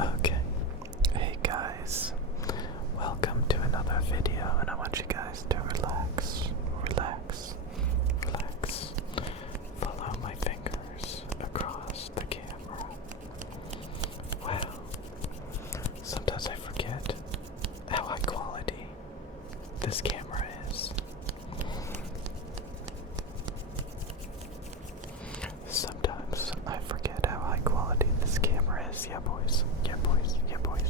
Okay, hey guys, welcome to another video, and I want you guys to relax, follow my fingers across the camera. Wow, sometimes I forget how high quality this camera is. Sometimes I forget how high quality this camera is. Yeah, boys. Yeah, boys. Yeah, boys.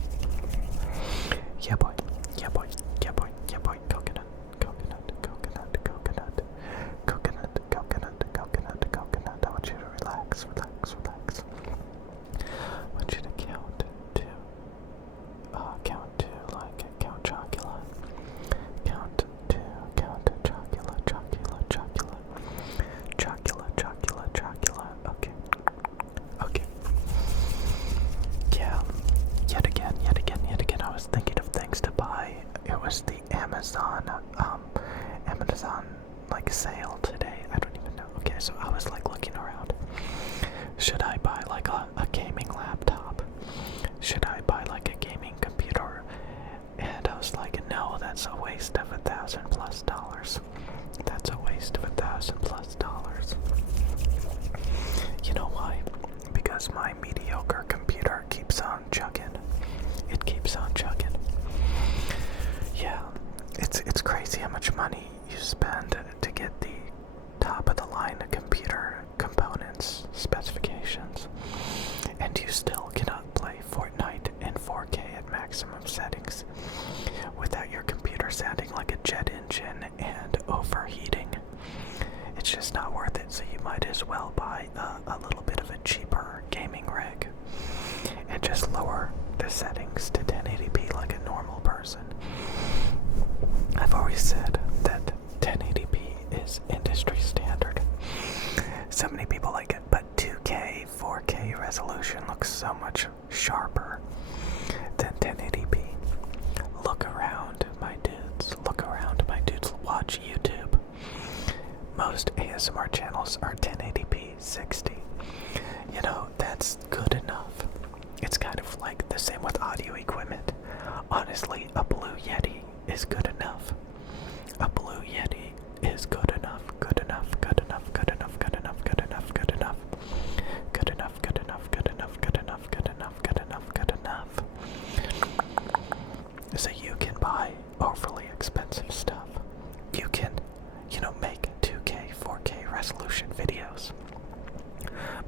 Yeah, boy. Yeah, boy. Yeah, boy. Yeah, boy. Coconut. Coconut. Coconut. Coconut. Coconut. Coconut. Coconut. Coconut. I want you to relax. Relax. Relax. I want you to count to. Count to like count chocula. Count to. Count to chocula. Chocula. Chocula. Chocula, chocula, chocula. Okay. Okay. Yeah. Yet again. I was thinking of things to buy. It was the Amazon like sale today. I don't even know. Okay, so I was like looking around. Should I buy like a gaming laptop? Should I buy like a gaming computer? And I was like, no, that's a waste of $1,000+. That's a waste of $1,000+. You know why? Because my mediocre computer keeps on chugging. It keeps on chugging. Yeah, it's crazy how much money you spend to get the top of the line computer components specifications, and you still cannot play Fortnite in 4K at maximum settings without your computer sounding like a jet engine and overheating. It's just not worth it, so you might as well buy a little bit of a cheaper gaming rig and just lower the settings to 1080p like a normal person. I've always said that 1080p is industry standard. So many people like it, but 2K, 4K resolution looks so much sharper than 1080p. Look around, my dudes. Look around, my dudes. Watch YouTube. Most ASMR channels are 1080p 60. You know, that's good enough. It's kind of like the same with audio equipment. Honestly, a Blue Yeti is good enough. A Blue Yeti is good enough. Good enough. Good enough. Good enough. Good enough. Good enough. Good enough. Good enough. Good enough. Good enough. Good enough. Good enough. Good enough. Good enough. So you can buy overly expensive stuff. You can, make 2K, 4K resolution videos.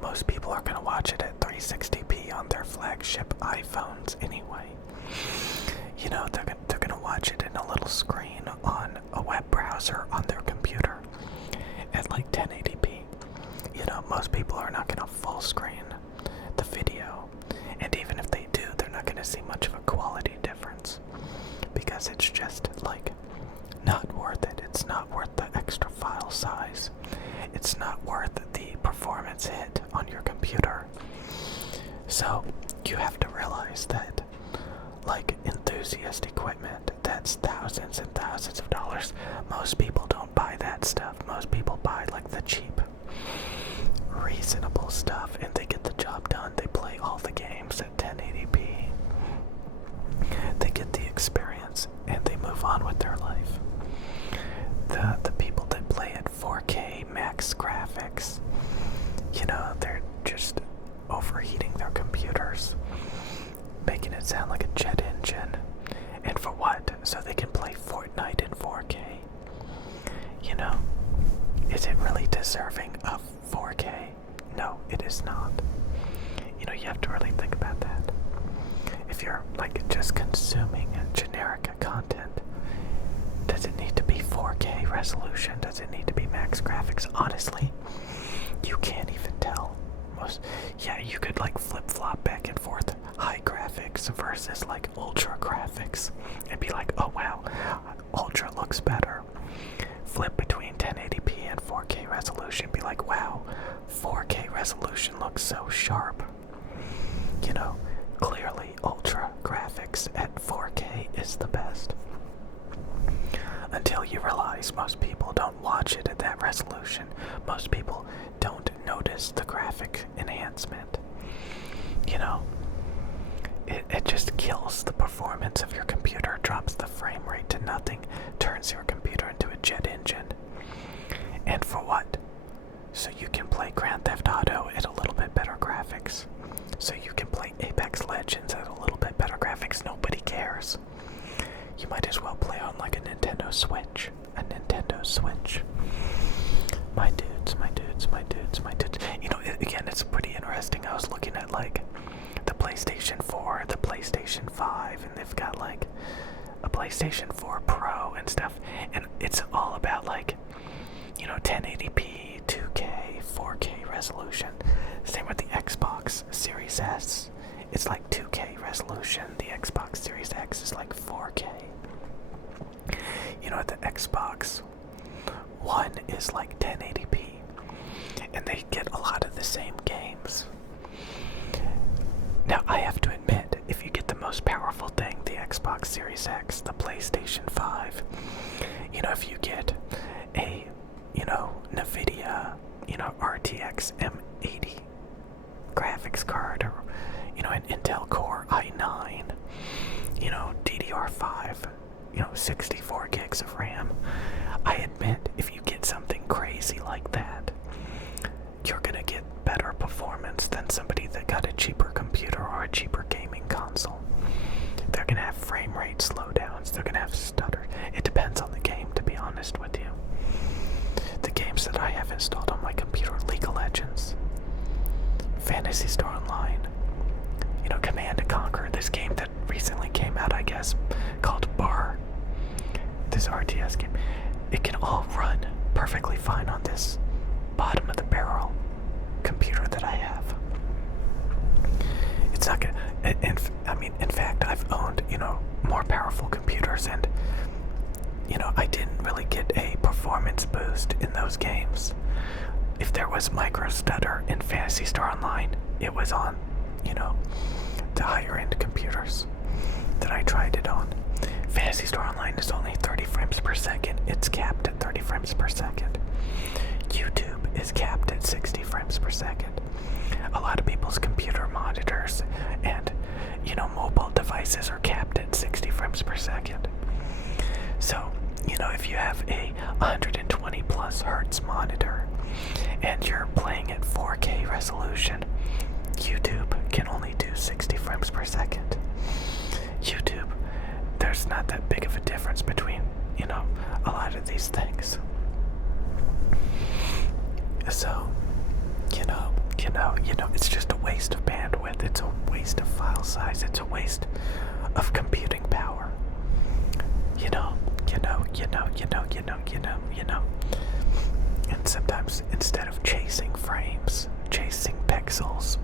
Most people are going to watch it at 360p on their flagship iPhones anyway. They're going to watch it in a little screen on a web browser on their computer at like 1080p. Most people are not going to full screen the video. And even if they do, they're not going to see much of a quality difference. Because it's just like not worth it. It's not worth the extra file size. It's not worth the performance hit on your computer. So you have to realize that like enthusiast equipment that's thousands and thousands of dollars, most people don't buy that stuff. Most people buy like the cheap, reasonable stuff, and they get the job done. They play all the games at 1080p. They get the experience and they move on with their life. The people that play at 4K max graphics, they're just overheating their computers, making it sound like a jet engine. And for what? So they can play Fortnite in 4K. Is it really deserving of 4K? No, it is not. You have to really think about that. If you're like just consuming generic content, does it need to be 4K resolution? Does it need to be max graphics? Honestly, you can't even tell. You could like flip-flop back and forth high graphics versus like ultra graphics and be like, oh wow, ultra looks better. Flip between 1080p and 4K resolution, be like, wow, 4K resolution looks so sharp. Clearly ultra graphics at 4K is the best. Until you realize most people don't watch it at that resolution. Most people don't notice the graphic enhancement. performance of your computer, drops the frame rate to nothing, turns your computer into a jet engine. And for what? So you can play Grand Theft Auto at a little bit better graphics. So you can play Apex Legends at a little bit better graphics. Nobody cares. You might as well play on like a Nintendo Switch. A Nintendo Switch. My dudes, my dudes, my dudes, my dudes. You know, again, it's pretty interesting. I was looking at like the PlayStation 4, the PlayStation 5, and they've got like a PlayStation 4 Pro and stuff. And it's all about like, you know, 1080p, 2K, 4K resolution. Same with the Xbox Series S. It's like 2K resolution. The Xbox Series X is like 4K. You know, the Xbox One is like 1080p. And they get a lot of the same games. Now, I have to admit, if you get the most powerful thing, the Xbox Series X, the PlayStation 5, you know, if you get a, you know, NVIDIA, you know, RTX M80 graphics card, or, you know, an Intel Core i9, you know, DDR5, you know, 64 gigs of RAM, I admit, if you get something crazy like that, you're gonna get better performance than somebody that got a cheaper computer or a cheaper gaming console. They're gonna have frame rate slowdowns, they're gonna have stutter. It depends on the game, to be honest with you. The games that I have installed on my computer, League of Legends, Fantasy Star Online, you know, Command & Conquer, this game that recently came out, I guess, called Bar, this RTS game, it can all run perfectly fine on this bottom of the barrel computer that I have. It's not gonna, in fact, I've owned, you know, more powerful computers, and, you know, I didn't really get a performance boost in those games. If there was micro stutter in Phantasy Star Online, it was on, you know, the higher end computers that I tried it on. Phantasy Star Online is only 30 frames per second. It's capped at 30 frames per second. YouTube is capped at 60 frames per second. A lot of people's computer monitors and, you know, mobile devices are capped at 60 frames per second. So, you know, if you have a 120 plus hertz monitor and you're playing at 4K resolution, YouTube can only do 60 frames per second. YouTube, there's not that big of a difference between, you know, a lot of these things. So, you know, it's just a waste of bandwidth, it's a waste of file size, it's a waste of computing power. You know. And sometimes instead of chasing frames, chasing pixels,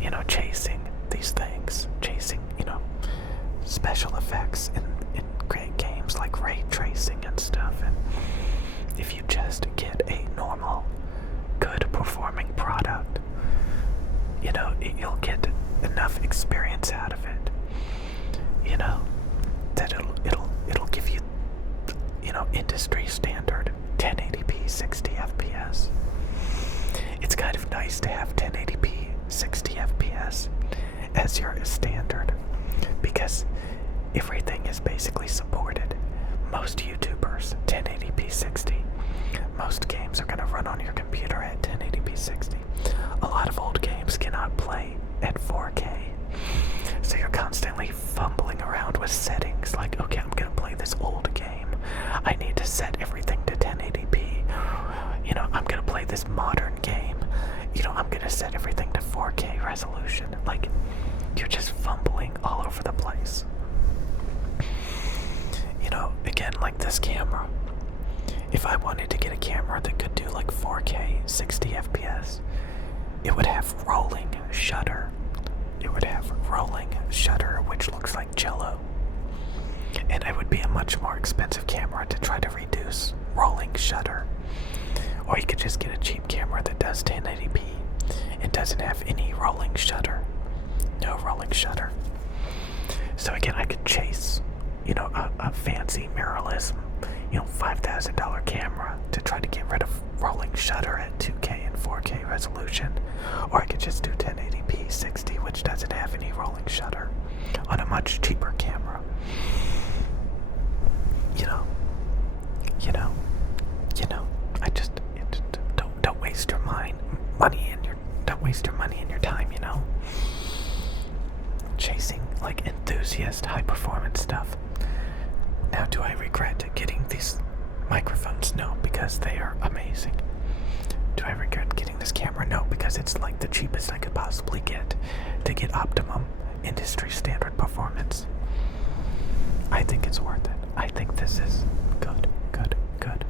you know, chasing these things, chasing, you know, special effects in great games like ray tracing and stuff, and if you just get a normal, good performing product, you know, you'll get enough experience out of it, you know, that it'll give you, you know, industry standard 1080p 60 FPS. It's kind of nice to have 1080p 60 FPS as your standard, because everything is basically supported. Most YouTubers, 1080p 60. Most games are going to run on your computer at 1080p 60. A lot of old games cannot play at 4K. So you're constantly fumbling around with settings like, okay, I'm going to play this old game. I need to set everything to 1080p. You know, I'm going to play this modern game. You know, I'm going to set everything to 4K resolution. Like, you're just fumbling all over the place. You know, again, like this camera. If I wanted to get a camera that could do like 4K 60 FPS, it would have rolling shutter. It would have rolling shutter, which looks like Jello. And it would be a much more expensive camera to try to reduce rolling shutter. Or you could just get a cheap camera that does 1080p and doesn't have any rolling shutter. No rolling shutter. So again, I could chase, you know, a fancy mirrorless, you know, $5,000 camera to try to get rid of rolling shutter at 2K and 4K resolution. Or I could just do 1080p 60, which doesn't have any rolling shutter on a much cheaper camera. You know, you know, you know. Don't waste your don't waste your money and your time. You know, chasing like enthusiast high performance stuff. Now, do I regret getting these microphones? No, because they are amazing. Do I regret getting this camera? No, because it's like the cheapest I could possibly get to get optimum industry standard performance. I think it's worth it. I think this is good, good, good.